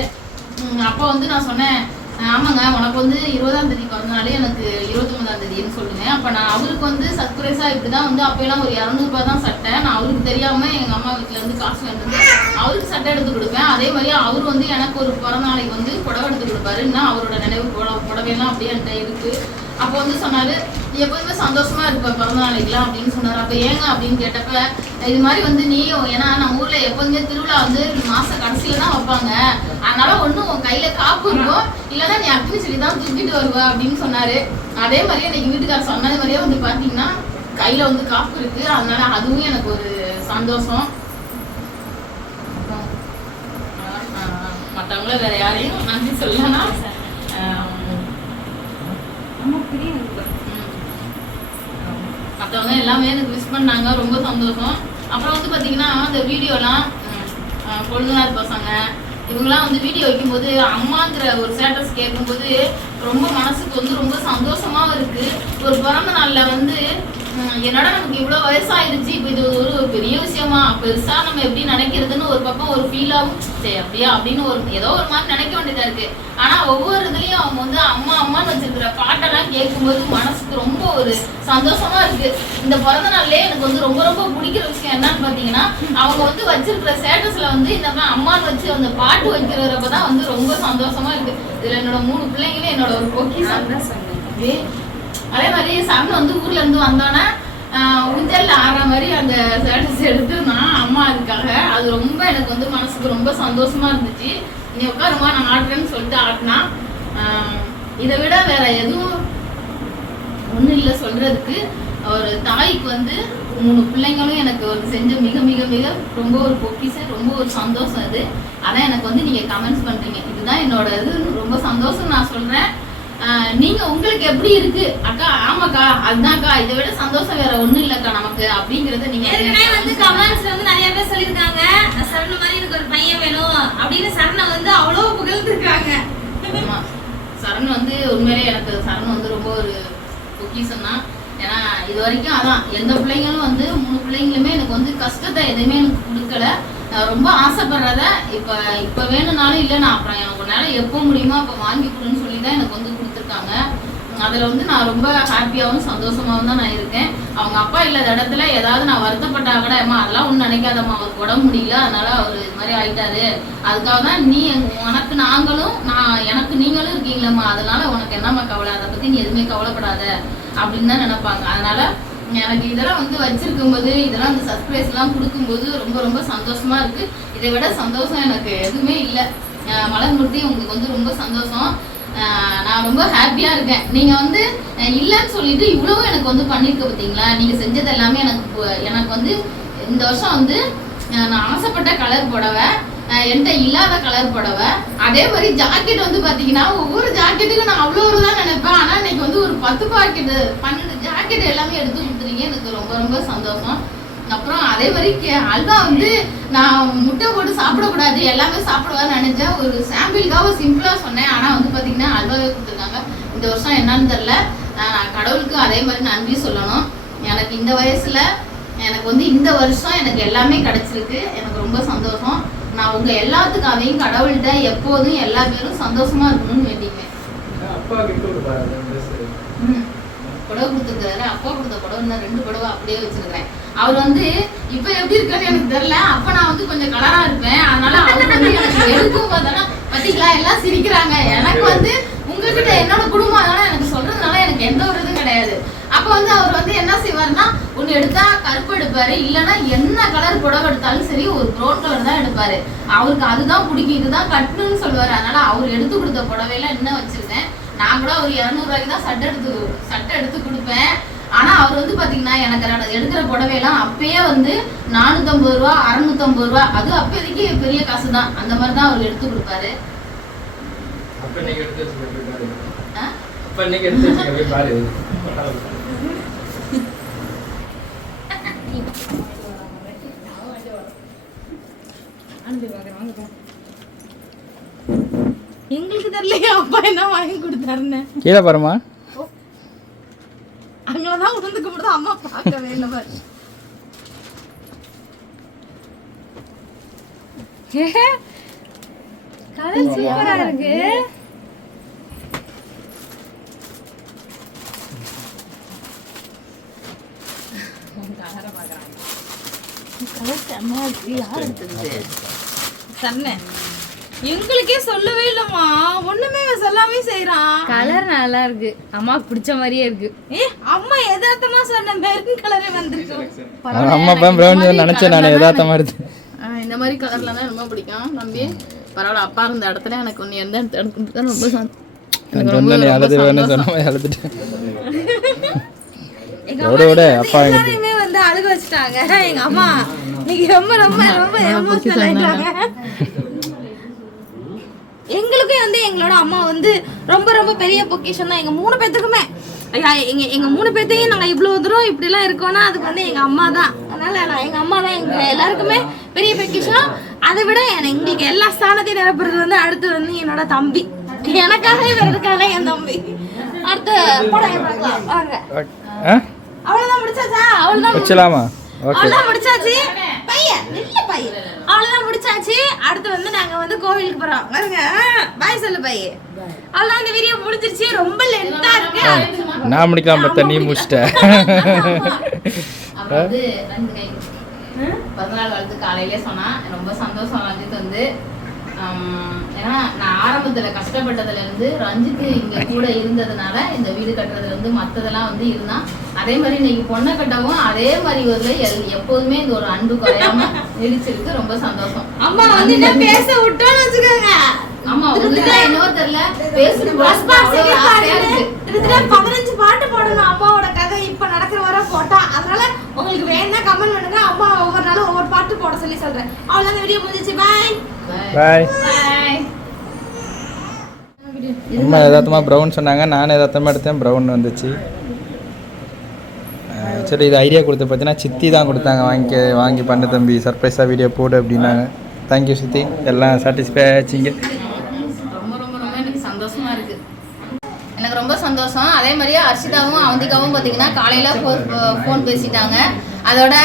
அப்போ வந்து நான் சொன்னேன் "அஹ் ஆமாங்க உனக்கு வந்து இருபதாம் தேதி பிறந்தனாலே எனக்கு இருபத்தி ஒன்பதாம் தேதின்னு சொல்லுங்க. அப்போ நான் அவருக்கு வந்து சர்ப்ரைஸாக இப்படி தான் வந்து அப்போலாம் ஒரு இரநூறுபா தான் சட்டை நான் அவருக்கு தெரியாமல் எங்கள் அம்மா வீட்டில் இருந்து காசு வந்து அவருக்கு சட்டை எடுத்து கொடுப்பேன். அதே மாதிரி அவர் வந்து எனக்கு ஒரு பிறந்த நாளைக்கு வந்து புடவை எடுத்து கொடுப்பாரு. இன்னும் அவரோட நினைவு புடவை புடவையெல்லாம் அப்படியே என்கிட்ட இருக்கு. அப்போ வந்து சொன்னாரு "நீ எப்போதுமே சந்தோஷமா இருப்ப பிறந்த நாளைக்குலாம் அப்படின்னு சொன்னாரு. அப்போ ஏங்க அப்படின்னு கேட்டப்ப இது மாதிரி வந்து நீயும் ஏன்னா நம்ம ஊர்ல எப்போதுமே திருவிழா வந்து மாச கடைசியில தான் வைப்பாங்க. அதனால ஒண்ணும் உன் கையில காப்பு இருக்கும் இல்லைன்னா நீ அக்னி சொல்லி தான் தூக்கிட்டு வருவ அப்படின்னு சொன்னாரு. அதே மாதிரியே இன்னைக்கு வீட்டுக்காரர் சொன்னது மாதிரியே வந்து பாத்தீங்கன்னா கையில வந்து காப்பு இருக்கு. அதனால அதுவும் எனக்கு ஒரு சந்தோஷம். மற்றவங்கள வேற யாரையும் நன்றி சொல்லலாம். மற்றவங்க எல்லாமே எனக்கு மிஸ் பண்ணாங்க. ரொம்ப சந்தோஷம். அப்புறம் வந்து பார்த்தீங்கன்னா அந்த வீடியோலாம் கொழுந்தனார் பசங்க இவங்கெல்லாம் வந்து வீடியோ வைக்கும்போது அம்மாங்கிற ஒரு ஸ்டேட்டஸ் கேட்கும்போது ரொம்ப மனசுக்கு வந்து ரொம்ப சந்தோஷமாகவும் இருக்குது ஒரு பிறந்த நாளில் வந்து என்னடா நமக்கு இவ்வளோ வயசாயிருச்சு. இப்போ இது ஒரு பெரிய விஷயமா? பெருசா நம்ம எப்படி நினைக்கிறதுன்னு ஒரு பக்கம் ஒரு ஃபீலாகவும் சரி அப்படியா? அப்படின்னு ஒரு ஏதோ ஒரு மாதிரி நினைக்க வேண்டியதா இருக்கு. ஆனா ஒவ்வொரு இதுலயும் அவங்க வந்து அம்மா அம்மான்னு வச்சிருக்கிற பாட்டெல்லாம் கேட்கும்போது மனசுக்கு ரொம்ப ஒரு சந்தோஷமா இருக்கு. இந்த பிறந்த நாள்லயே எனக்கு வந்து ரொம்ப ரொம்ப பிடிக்கிற விஷயம் என்னன்னு பாத்தீங்கன்னா அவங்க வந்து வச்சிருக்கிற ஸ்டேட்டஸ்ல வந்து இந்த மாதிரி அம்மான்னு வச்சு அந்த பாட்டு வைக்கிறப்ப தான் வந்து ரொம்ப சந்தோஷமா இருக்கு. இதுல என்னோட மூணு பிள்ளைங்களும் என்னோட ஒரு பொக்கிஷம். அதே மாதிரி சன் வந்து ஊர்ல இருந்து வந்தோன்னே ஆஹ் ஆற ஆடுற மாதிரி அந்த ஸ்டேட்டஸ் எடுத்து நான் அம்மா இருக்காங்க அது ரொம்ப எனக்கு வந்து மனசுக்கு ரொம்ப சந்தோஷமா இருந்துச்சு. நீ உட்காருமா நான் ஆடுறேன்னு சொல்லிட்டு ஆடினா இதை விட வேற எதுவும் ஒன்றும் இல்லை சொல்றதுக்கு ஒரு தாய்க்கு வந்து மூணு பிள்ளைங்களும் எனக்கு ஒரு செஞ்ச மிக மிக மிக ரொம்ப ஒரு பொக்கிஷம் ரொம்ப ஒரு சந்தோஷம் அது. அதான் எனக்கு வந்து நீங்க கமெண்ட்ஸ் பண்றீங்க. இதுதான் என்னோட இது. ரொம்ப சந்தோஷம் நான் சொல்றேன். நீங்க உங்களுக்கு எப்படி இருக்கு? அக்கா ஆமாக்கா அதுதான்க்கா. இதை விட சந்தோஷம் வேற ஒண்ணும் இல்லக்கா நமக்கு அப்படிங்கறத நீங்க ஏற்கனவே வந்து கமெண்ட்ஸ்ல வந்து நிறைய பேர் சொல்லியிருக்காங்க. சரண மாதிரி எனக்கு ஒரு பையன் வேணும் அப்படின்னு சரணை வந்து அவ்வளோ புகழ்ந்துருக்காங்க. சரண் வந்து உண்மையிலே எனக்கு சரண் வந்து ரொம்ப ஒரு பொக்கிஷம் தான். ஏன்னா இது வரைக்கும் அதான் எந்த பிள்ளைங்களும் வந்து மூணு பிள்ளைங்களுமே எனக்கு வந்து கஷ்டத்தை எதுவுமே எனக்கு கொடுக்கல. ரொம்ப ஆசைப்படுறத இப்ப இப்ப வேணும்னாலும் இல்லை நான் அப்புறம் எனக்கு உன்னால எப்போ முடியுமோ அப்போ வாங்கி கொடுன்னு சொல்லி தான் எனக்கு வந்து கொடுத்துருக்காங்க. அதுல வந்து நான் ரொம்ப ஹாப்பியாகவும் சந்தோஷமாவும் தான் நான் இருக்கேன். அவங்க அப்பா இல்லாத இடத்துல ஏதாவது நான் வருத்தப்பட்டா கூட அம்மா அதெல்லாம் ஒன்றும் நினைக்காதம்மா அவருக்கு உடம்பு முடியல அதனால அவர் இது மாதிரி ஆயிட்டாரு. அதுக்காக தான் நீ உனக்கு நாங்களும் நான் எனக்கு நீங்களும் இருக்கீங்களம்மா. அதனால உனக்கு என்னம்மா கவலை? அதை பத்தி நீ எதுவுமே கவலைப்படாத. அப்படின்னு தான் நினைப்பாங்க. அதனால எனக்கு இதெல்லாம் வந்து வச்சிருக்கும் போது இதெல்லாம் இந்த சர்ப்ரைஸ்லாம் கொடுக்கும்போது ரொம்ப ரொம்ப சந்தோஷமா இருக்கு. இதை விட சந்தோஷம் எனக்கு எதுவுமே இல்லை. மலர்மூர்த்தி உங்களுக்கு வந்து ரொம்ப சந்தோஷம். நான் ரொம்ப ஹாப்பியாக இருக்கேன். நீங்கள் வந்து இல்லைன்னு சொல்லிட்டு இவ்வளவும் எனக்கு வந்து பண்ணியிருக்க பார்த்தீங்களா? நீங்கள் செஞ்சது எல்லாமே எனக்கு எனக்கு வந்து இந்த வருஷம் வந்து நான் ஆசைப்பட்ட கலர் புடவை என்கிட்ட இல்லாத கலர் புடவை. அதே மாதிரி ஜாக்கெட் வந்து பார்த்தீங்கன்னா ஒவ்வொரு ஜாக்கெட்டுக்கும் நான் அவ்வளோ ஒரு தான் நினைப்பேன். ஆனால் இன்னைக்கு வந்து ஒரு பத்து பாக்கெட்டு பன்னெண்டு ஜாக்கெட் எல்லாமே எடுத்து கொடுத்துருங்க எனக்கு ரொம்ப ரொம்ப சந்தோஷம். அப்புறம் அதே மாதிரி அல்வா வந்து நான் முட்டை போட்டு சாப்பிடக்கூடாது எல்லாமே சாப்பிடுவான்னு நினைச்சேன். ஒரு சாம்பிளுக்காக சிம்பிளா சொன்னேன். ஆனா வந்து பாத்தீங்கன்னா அல்வாவே கொடுத்துருக்காங்க இந்த வருஷம் என்னன்னு தெரியல. நான் கடவுளுக்கு அதே மாதிரி நன்றி சொல்லணும். எனக்கு இந்த வயசுல எனக்கு வந்து இந்த வருஷம் எனக்கு எல்லாமே கிடைச்சிருக்கு. எனக்கு ரொம்ப சந்தோஷம். நான் உங்க எல்லாத்துக்காகவும் கடவுள்கிட்ட எப்போதும் எல்லா பேரும் சந்தோஷமா இருக்கணும்னு வேண்டிக்கிறேன். அப்பா கிட்ட ஒரு ட்ரெஸ் ம். புடவை கொடுத்துருக்காரு அப்பா கொடுத்த புடவை இன்னும் ரெண்டு புடவை அப்படியே வச்சிருக்கிறேன். அவர் வந்து இப்ப எப்படி இருக்காரு எனக்கு தெரியல. அப்ப நான் வந்து கொஞ்சம் கலரா இருப்பேன். அதனால அவர் வந்து எனக்கு எடுக்கும் போதெல்லாம் பாத்தீங்களா? எல்லாம் சிரிக்கிறாங்க. எனக்கு வந்து உங்ககிட்ட என்னோட குடும்பம். அதனால எனக்கு சொல்றதுனால எனக்கு எந்த ஒரு இதுவும் கிடையாது. அப்ப வந்து அவர் வந்து என்ன செய்வாருன்னா ஒண்ணு எடுத்தா கருப்பு எடுப்பாரு. இல்லைன்னா என்ன கலர் புடவை எடுத்தாலும் சரி ஒரு ப்ரௌன் கலர் தான் எடுப்பாரு. அவருக்கு அதுதான் பிடிக்கும். இதுதான் கட்டுன்னு சொல்லுவாரு. அதனால அவர் எடுத்து கொடுத்த புடவையெல்லாம் இன்னும் வச்சிருக்கேன். நான் கூட ஒரு இரநூறுவாய்க்கு தான் சட்டை எடுத்து சட்டை எடுத்து கொடுப்பேன். ஆனா அவர் வந்து பாத்தீங்கன்னா எனக்கு எடுக்கிற புடவையெல்லாம் அப்பயே வந்து நானூத்தம்பது ரூபா அறுநூத்தம்பது ரூபா அது அப்போதைக்கு பெரிய காசு தான் அந்த மாதிரி தான் அவர் எடுத்து கொடுப்பாரு. அப்ப இன்னைக்கு எடுத்து வச்சுக்க போய் பாரு ஆ? அப்ப இன்னைக்கு எடுத்து வச்சுக்க போய் பாரு எங்களுக்கு தெரியலையா அப்பா என்ன வாங்கி கொடுத்தாருன்னு. கீழே பாருமா அங்கதான் உணர்ந்து கும்பிடுது அம்மா பார்க்கவே இல்லை பாரு. கலர் சூப்பரா இருக்கு. கலர் செம்மையா இருக்கு. யார் எடுத்தது? சரணே எங்களுக்கே சொல்லவே இல்லம்மா. ஒண்ணுமே இவன் சொல்லாமே செய்யறான் கலர் நல்லா இருக்கு. அம்மாவுக்கு பிடிச்ச மாதிரியே இருக்கு. ஏ அம்மா எதார்த்தமா சொன்ன மெரூன் கலரே வந்திருக்கு. அம்மா அப்பா ப்ரௌன் நினைச்சேன் நான் எடுத்து ஆஹ் இந்த மாதிரி கலர்ல தான் ரொம்ப பிடிக்கும். நம்பி பரவாயில்ல அப்பா இருந்த இடத்துல எனக்கு ஒன்று எந்த இடத்துல ரொம்ப எங்க அப்பா எல்லாரையுமே வந்து அழுக வச்சுட்டாங்க. எங்க அம்மா இன்னைக்கு ரொம்ப ரொம்ப ரொம்ப எமோஷனல் ஆயிட்டாங்க. எங்களுக்கும் வந்து எங்களோட அம்மா வந்து ரொம்ப ரொம்ப பெரிய பொக்கிஷன் தான் எங்க மூணு பேத்துக்குமே. ஐயா, எங்க எங்க மூணு பேர்த்தையும் நாங்க இவ்வளவு தூரம் இப்படி எல்லாம் இருக்கோம்னா அதுக்கு வந்து எங்க அம்மா தான் அதனால நான் எங்க அம்மா தான் எங்க எல்லாருக்குமே பெரிய பொக்கிஷம். அதை விட எங்களுக்கு எல்லா ஸ்தானத்தையும் நிரப்புறது வந்து அடுத்து வந்து என்னோட தம்பி. எனக்காக இவர் இருக்காங்க என் தம்பி. அடுத்த படம் பார்க்கலாம். வாங்க. ஆ? அவ்வளவுதான் முடிச்சாச்சா? அவ்வளவுதான் வச்சலாமா? ஓகே. அவ்வளவுதான் முடிச்சாச்சு? பெரிய பை அவ்வளவுதான் முடிச்சாச்சு. அடுத்து வந்து நாங்க வந்து கோவிலுக்கு போறோம். பாருங்க பாய் சொல்லு பை அவ்வளவுதான் இந்த வீடியோ முடிஞ்சிருச்சு. ரொம்ப லென்த்தா இருக்கு. நான் முடிக்கலாம் பார்த்தா நீ முடிச்சிட்ட. அப்புறம் வந்து ரெண்டு கை பதினாலு வாழ்த்து காலையிலே சொன்னா. ரொம்ப சந்தோஷம் ரஞ்சித் வந்து. ஏன்னா நான் ஆரம்பத்துல கஷ்டப்பட்டதுல இருந்து ரஞ்சித் இங்க கூட இருந்ததுனால இந்த வீடு கட்டுறதுல இருந்து மத்ததெல்லாம் வந்து இருந்தான். அதே மாதிரி இன்னைக்கு பொண்ணை கட்டவும் அதே மாதிரி ஒரு எல்- எப்போதுமே இந்த ஒரு அன்பு குறையாம நீடிச்சிருக்கு ரொம்ப சந்தோஷம். அம்மா வந்து என்ன பேச விட்டோம்னு வச்சுக்கோங்க. ஆமா உங்களுக்கு என்னவோ தெரியல கிட்டத்தட்ட பதினஞ்சு பாட்டு போடணும் அம்மாவோட போட்டா. அதனால உங்களுக்கு வேணா கமெண்ட் பண்ணுங்க. அம்மா ஒவ்வொரு நாளும் ஒவ்வொரு பாட்டு போட சொல்லி சொல்றேன். அவ்வளவுதான் வீடியோ முடிஞ்சிச்சு. பாய் பாய் அம்மா எதார்த்தமாக ப்ரௌன் சொன்னாங்க. நான் எதார்த்தமாக எடுத்தேன். ப்ரௌன் வந்துச்சு. சரி இது ஐடியா கொடுத்து பார்த்தீங்கன்னா சித்தி தான் கொடுத்தாங்க. வாங்கி வாங்கி பண்ணு தம்பி. சர்ப்ரைஸாக வீடியோ போடு அப்படின்னாங்க. தேங்க்யூ சித்தி. எல்லாம் சாட்டிஸ்ஃபை ஆச்சுங்க ரொம்ப ரொம்ப ரொம்ப எனக்கு சந்தோஷமா இருக்கு எனக்கு ரொம்ப சந்தோஷம். அதே மாதிரியே அர்ஷிதாவும் அவந்திகாவும் பார்த்தீங்கன்னா காலையில ஃபோன் பேசிட்டாங்க. அதோட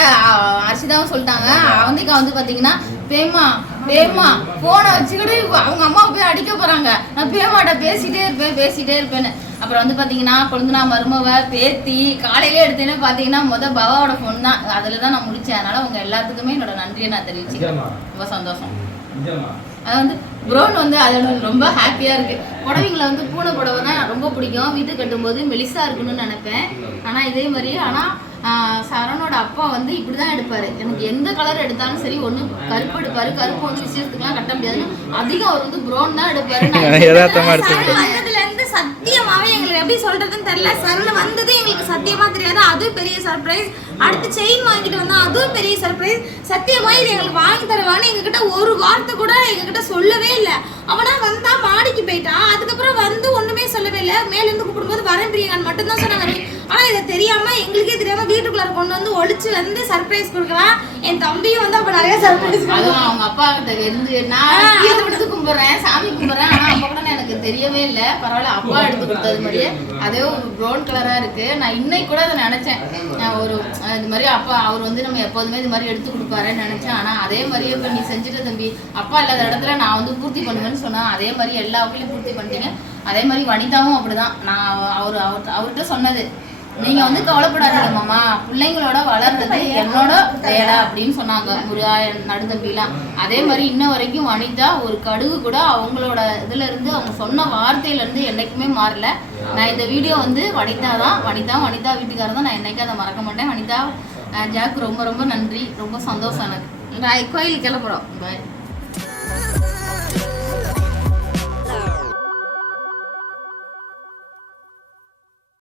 அர்ஷிதாவும் சொல்லிட்டாங்க. அவந்திகா வந்து பார்த்தீங்கன்னா பேமா பேமா ஃபோனை வச்சுக்கிட்டு அவங்க அம்மா போய் அடிக்க போறாங்க. நான் பேமாட்ட பேசிட்டே இருப்பேன் பேசிட்டே இருப்பேன்னு. அப்புறம் வந்து பார்த்தீங்கன்னா கொழுந்தனா மருமவ பேத்தி காலையிலே எடுத்தேன்னு பார்த்தீங்கன்னா முத பவாவோட ஃபோன் தான். அதில் தான் நான் முடிச்சேன். அதனால உங்க எல்லாத்துக்குமே என்னோட நன்றியை நான் தெரிவிச்சுக்கிறேன். ரொம்ப சந்தோஷம். அது வந்து ப்ரௌன் வந்து அது ரொம்ப ஹாப்பியாக இருக்கு. புடவைங்களை வந்து பூனை புடவை தான் ரொம்ப பிடிக்கும். வீட்டுக்கு கட்டும்போது மெலிசா இருக்கணும்னு நினைப்பேன். ஆனால் இதே மாதிரி ஆனால் சரணோட அப்பா வந்து இப்படி தான் எடுப்பாரு. எனக்கு எந்த கலர் எடுத்தாலும் சரி ஒன்று கருப்பு எடுப்பாரு. கருப்பு வந்து விசேஷத்துக்குலாம் கட்ட முடியாதுன்னு அதிகம் அவர் வந்து ப்ரௌன் தான் எடுப்பாரு. சத்தியமாவே எங்களுக்கு எப்படி சொல்றதுன்னு தெரியல. சரண் வந்தது எங்களுக்கு சத்தியமா தெரியாது. அது பெரிய சர்ப்ரைஸ் அடுத்து செயின் வாங்கிட்டு வந்தா அதுவும் பெரிய சர்ப்ரைஸ் சத்தியமா இது எங்களுக்கு வாங்கி தருவான்னு எங்ககிட்ட ஒரு வார்த்தை கூட எங்ககிட்ட சொல்லவே இல்லை. அவனா வந்தா மாடிக்கு போயிட்டான் அதுக்கப்புறம் வந்து ஒண்ணுமே சொல்லவே இல்லை. மேல இருந்து கூப்பிடும்போது வரேன் பிரியங்கான்னு மட்டும்தான் சொன்னாங்க. ஆனா இதை தெரியாம எங்களுக்கே தெரியாம வீட்டுக்குள்ளார கொண்டு வந்து ஒளிச்சு வந்து சர்ப்ரைஸ் கொடுக்குறான் என் தம்பியும் வந்து அப்ப நிறைய சர்ப்ரைஸ் அதுவும் அவங்க அப்பா கிட்ட இருந்து நான் கீழே விடுத்து கும்பிடுறேன் சாமி கும்பிடுறேன். ஆனா அப்ப கூட எனக்கு தெரியவே இல்லை. பரவாயில்ல அப்பா எடுத்து கொடுத்தது மாதிரியே. அதே ஒரு ப்ரௌன் கலரா இருக்கு. நான் இன்னைக்கு கூட அதை நினைச்சேன். நான் ஒரு இது மாதிரி அப்பா அவர் வந்து நம்ம எப்போதுமே இது மாதிரி எடுத்து கொடுப்பாருன்னு நினைச்சேன். ஆனா அதே மாதிரியே இப்ப நீ செஞ்சுட்ட தம்பி அப்பா இல்லாத இடத்துல நான் வந்து பூர்த்தி பண்ணுவேன்னு சொன்னேன் அதே மாதிரி எல்லா பூர்த்தி பண்ணிட்டீங்க. அதே மாதிரி வனிதாவும் அப்படிதான். நான் அவர் அவர் அவர்கிட்ட சொன்னது. நீங்க வந்து கவலைப்படாதீங்க மாமா. பிள்ளைங்களோட வளர்றது என்னோட வேலை அப்படின்னு சொன்னாங்க முருகா நடுதம்பிலாம் அதே மாதிரி இன்ன வரைக்கும் வனிதா ஒரு கடுகு கூட அவங்களோட இதுல இருந்து அவங்க சொன்ன வார்த்தையில இருந்து என்னைக்குமே மாறல. நான் இந்த வீடியோ வந்து வனிதா தான் வனிதா வனிதா வீட்டுக்காரர் தான் நான் என்னைக்கும் அதை மறக்க மாட்டேன். வனிதா ஜாக்கு ரொம்ப ரொம்ப நன்றி. ரொம்ப சந்தோஷம் எனக்கு. கோயிலுக்கு கிளம்புறோம். பாய்